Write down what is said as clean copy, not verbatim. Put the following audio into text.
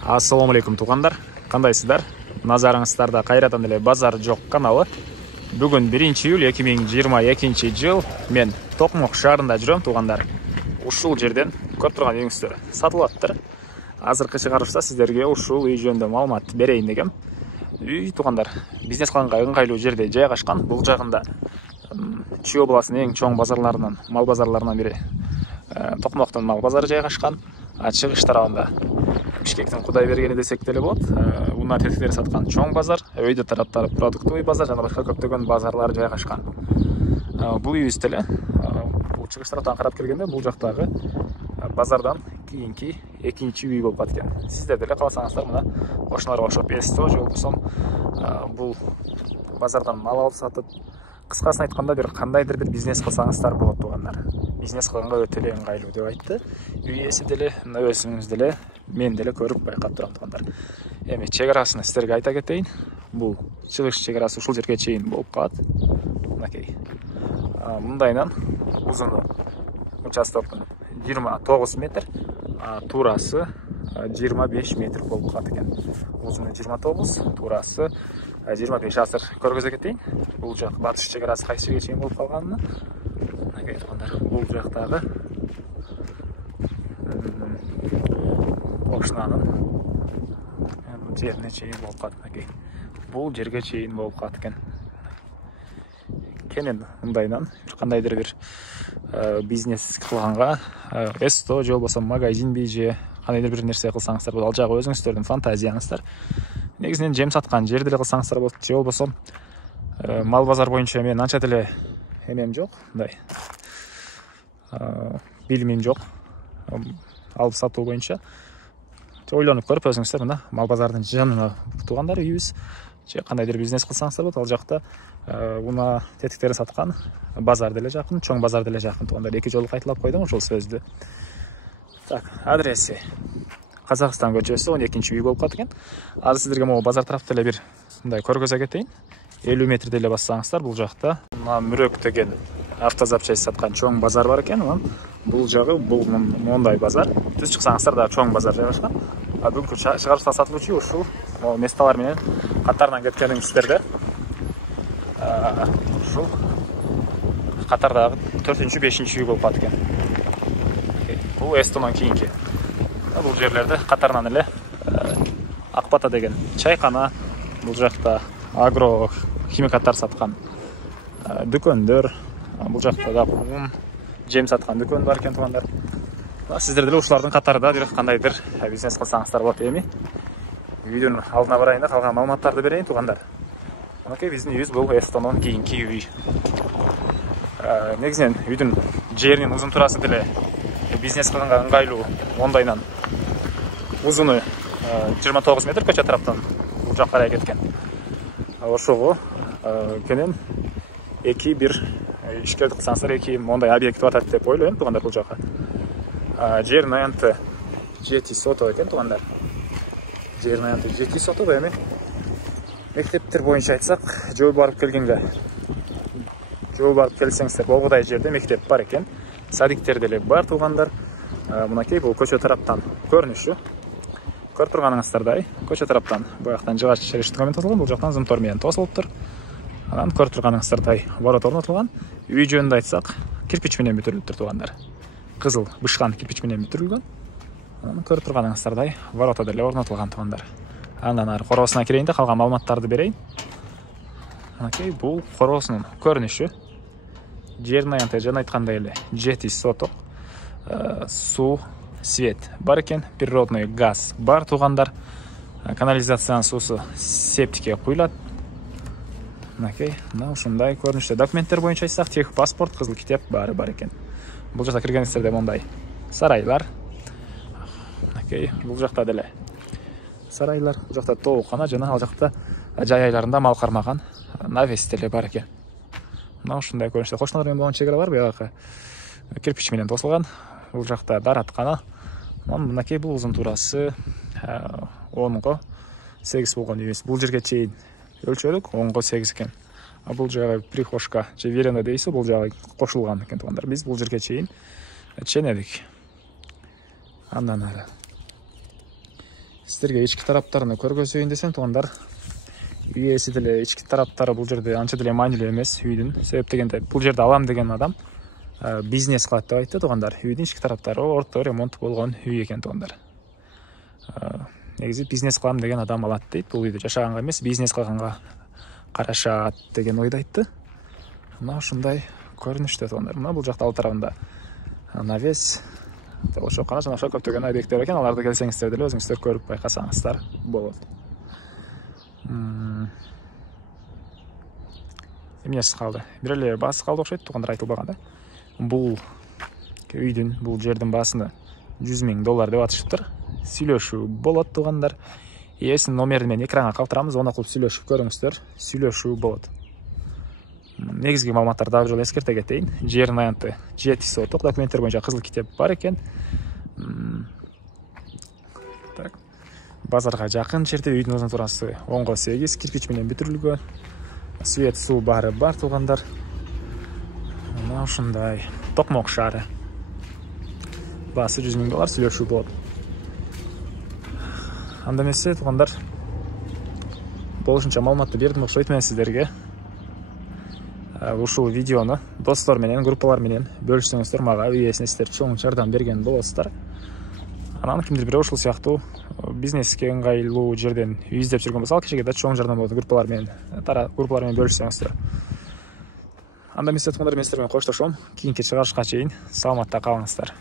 Ассаламу алейкум туғандар, қандайсыздар? Назарыңыздарда қайрадан эле базар жоқ каналы. Бүгін 1 июль 2022 жыл мен Токмок шаарында жүрөм туғандар. Ушул жерден көрүп турган үйүңүздөр сатылып атыптыр. Азыркы чыгарышта сиздерге ушул үй жөнүндө маалымат берейин дегем. Үй туғандар бизнес кылганга ыңгайлуу жерде жайгашкан. Бул жагында Чүй областынын эң чоң базарларынан, мал базарларынан бири Токмоктун мал базары жайгашкан. Чыгыш тарабында Бишкектин Кудай бергени десек деле болот. Унаа тетиктери саткан чоң базар, өйдө тараптары продуктовый базар жана башка көптөгөн базарлар жайгашкан. Бул үйүбүз деле бул чыгыш тараптан карап келгенде бул жактагы базардан кийинки экинчи үй болуп калат экен. Сиздер деле кааласаңыздар мына кошуналарга окшоп эсто же болбосо бул базардан мал алып сатып, кыскасын айтканда кандайдыр бир бизнес кылсаңыздар болот тугандар. Бизнес кылганга өтө эле ыңгайлуу деп айтты. Үй ээси деле, өзүңүз деле, мен деле көрүп байкап турам тугандар. Эми чек арасын сиздерге айта кетейин. Бул чыгыш чек арасы ушул жерге чейин болуп калат. Мынакей. Мындайынан узуну участоктун 29 метр, туурасы 25 метр болуп калат экен. Узуну 29, туурасы 25. Азыр көргөзө кетейин. Бул жак батыш чек арасы кайсы жерге чейин болуп калганын. Мынакей тугандар, бул жактагы кошунанын жерине чейин болуп калат. Мынакей. Бул жерге чейин болуп калат экен. Кенен мындайынан кандайдыр бир бизнес кылганга эсто же болбосо магазинби же кандайдыр бир нерсе кылсаңыздар болот. Ал жагы өзүңүздөрдүн фантазияңыздар. Негизинен жем саткан жер деле кылсаңыздар болот. Же болбосо мал базар боюнча мен анча деле эмем жок, мындай билимим жок. Алып сатуу боюнча ойлонуп көрүп өзүңүздөр мына мал базардын жанына тугандар үйүбүз же кандайдыр бизнес кылсаңыздар болот. Ал жакта унаа тетиктери саткан базар деле жакын, чоң базар деле жакын тугандар. Эки жолу кайталап койдум ушул сөздү. Так, адреси Казакстан көчөсү 12-үй болуп калат экен. Азыр сиздерге могу базар тараптан эле бир мындай көргөзө кетейин. 50 метр деле бассаңыздар бул жакта мына мүрөк деген автозапчасть саткан чоң базар бар экен. Бул жагы бул мондай базар. Түз чыксаңыздар да чоң базар жайгашкан. Бүгүнкү чыгарышта сатылуучу ушул месталар менен катарынан кеткениңиздерде ушул катардагы 4-5-үй болуп калат экен. Бул эстонун кийинки. Бул жерлерде катарынан эле Акбата деген чайкана, бул жакта агро химикаттар саткан дүкөндөр, бул жакта да ун, жем саткан дүкөн бар экен тугандар. Сиздер деле ушулардын катарында бир кандайдыр бизнес кылсаңыздар болот. Эми үйдүн алдына барайын да калган маалыматтарды берейин тугандар. Мынакей биздин үйүбүз бул эстонун кийинки үй. Негизинен үйдүн жеринин узун турасы деле бизнес кылганга ыңгайлуу. Ондайнан узуну 29 метр көчө тараптан бул жакка карай кеткен. Ошого кенен эки бир ишкерди кылсаңыздар эки мондай объект атат деп ойлойм тугандар бул жака. Жерин аянты 7 сото экен тугандар. Жерин аянты 7 сото. Эми мектептер боюнча айтсак, жол барып келсеңиздер болгодай жерде мектеп бар экен. Садиктер деле бар тугандар. Мынакей бул көчө тараптан көрүнүшү. Көрүп турганыңыздардай, көчө тараптан буяктан жыгач решетка менен тосулган, бул жактан зымтор менен тосулуптур. Анан көрүп турганыңыздардай ворот орнотулган. Үй жөнүндө айтсак, кирпич менен бүтүрүлүптүр тугандар. Кызыл бышкан кирпич менен бүтүрүлгөн. Анан көрүп турганыңыздардай ворота деле орнотулган тугандар. Андан ары короосуна кирейин да калган маалыматтарды берейин. Мынакей бул короосунун көрүнүшү. Жерин аянты жана айткандай эле 7 соток. Суу, свет бар экен, природный газ бар тугандар. Канализациянын суусу септикке куюлат. Мынакей, мына ушундай көрүнүштө. Документтер боюнча айтсак, тех паспорт, кызыл китеп баары бар экен. Бул жакта киргениңиздерде мондай сарайлар. Мынакей, бул жакта деле сарайлар, бул жакта тоокана жана ал жакта жай айларында мал кармаган навес деле бар экен. Мына ушундай көрүнүштө. Кошуналар менен болгон чек ара бар, буягы кирпич менен тосулган. Бул жакта дараткана. Мынакей бул узун турасы 10го 8 болгон үйүбүз. Бул жерге чейин өлчөлүк 10го 8 экен. Бул жагы прихожка же веранда дейсиз, бул жагы кошулган экен тугандар. Биз бул жерге чейин ченедик. Андан ары сіздерге ички тараптарын көргөзөйүн десем туугандар, үй ээси деле ички тараптары бул жерде анча деле маанилүү эмес үйдүн. Себеп дегенде бул жерде алам деген адам бизнес кылат деп айтты туугандар. Үйдүн ички тараптары орто ремонт болгон үй экен туугандар. Негизи бизнес кылам деген адам алат дейт. Бул үйдө жашаганга эмес, бизнес кылганга карашат деген ойду айтты. Мына ушундай көрүнүштө туугандар. Мына бул жакта ал тарабында навес ошо жана ошо көптөгөн объекттер экен. Аларды келсеңиздер деле өзүңүздөр көрүп байкасаңыздар болот. Эмнеси калды? Бир эле баасы калды окшойт туугандар, айтылбаган да. Бул үйдүн, бул жердин баасына $100,000 деп атышыптыр. Сүйлөшүү болот туугандар. Ээсинин номерин мен экранга калтырамыз, звонок кылып сүйлөшүп көрүңүздөр. Сүйлөшүү болот. Негизги маалыматтарды дагы бир жолу эскерте кетейин. Жердин аянты 7 соток, документтер боюнча кызыл китеп бар экен. Так. Базарга жакын жерде, үйдүн узун турасы 10/8, кирпич менен бүтүрүлгөн. Свет, суу баары бар туугандар. Мына ушундай Токмок шаары. Баасы $100,000, сүйлөшүү болот. Анда эмесе туугандар, болушунча маалыматты бердим окшойт мен сиздерге. Ушул видеону достор менен, группалар менен бөлүшсөңүздөр, мага үй ээсине сиздер чоң жардам берген болосуздар. Анан кимдир бирөө ушул сыяктуу бизнеске ыңгайлуу жерден үй издеп жүргөн болсо, ал кишиге да чоң жардам болот. Группалар менен бөлүшсөңүздөр. Анда эмесе туугандар, мен сиздер менен коштошом. Кийинки чыгарышка чейин саламатта калыңыздар.